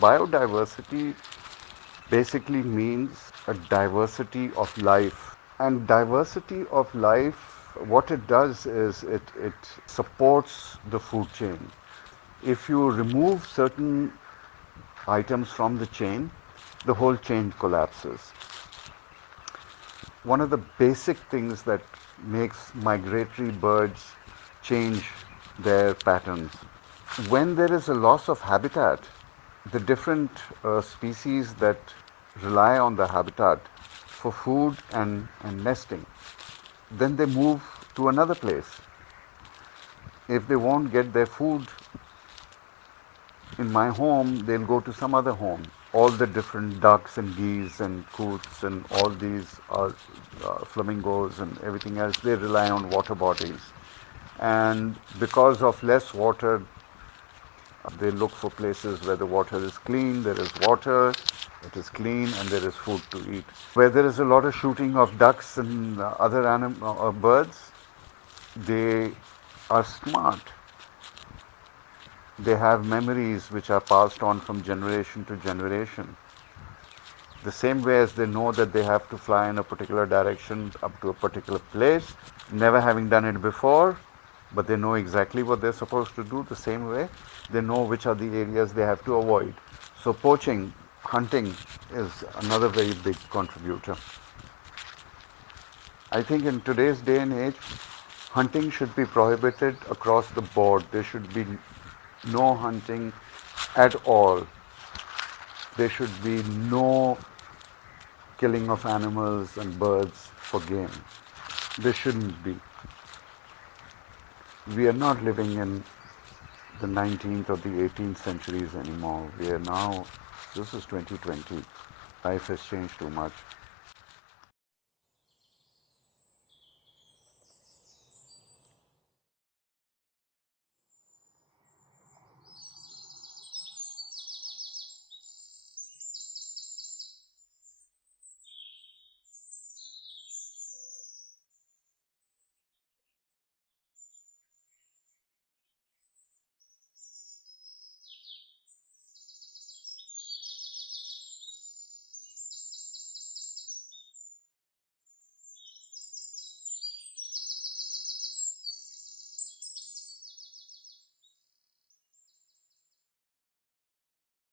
Biodiversity basically means a diversity of life. And diversity of life, what it does is it supports the food chain. If you remove certain items from the chain, the whole chain collapses. One of the basic things that makes migratory birds change their patterns. When there is a loss of habitat, the different species that rely on the habitat for food and nesting, then they move to another place. If they won't get their food in my home, they'll go to some other home. All the different ducks and geese and coots and all these are flamingos and everything else, they rely on water bodies. And because of less water, they look for places where the water is clean, there is water, it is clean, and there is food to eat. Where there is a lot of shooting of ducks and other birds, they are smart. They have memories which are passed on from generation to generation. The same way as they know that they have to fly in a particular direction up to a particular place, never having done it before, but they know exactly what they're supposed to do. The same way, they know which are the areas they have to avoid. So poaching, hunting is another very big contributor. I think in today's day and age, hunting should be prohibited across the board. There should be no hunting at all. There should be no killing of animals and birds for game. There shouldn't be. We are not living in the 19th or the 18th centuries anymore. We are now, this is 2020. Life has changed too much.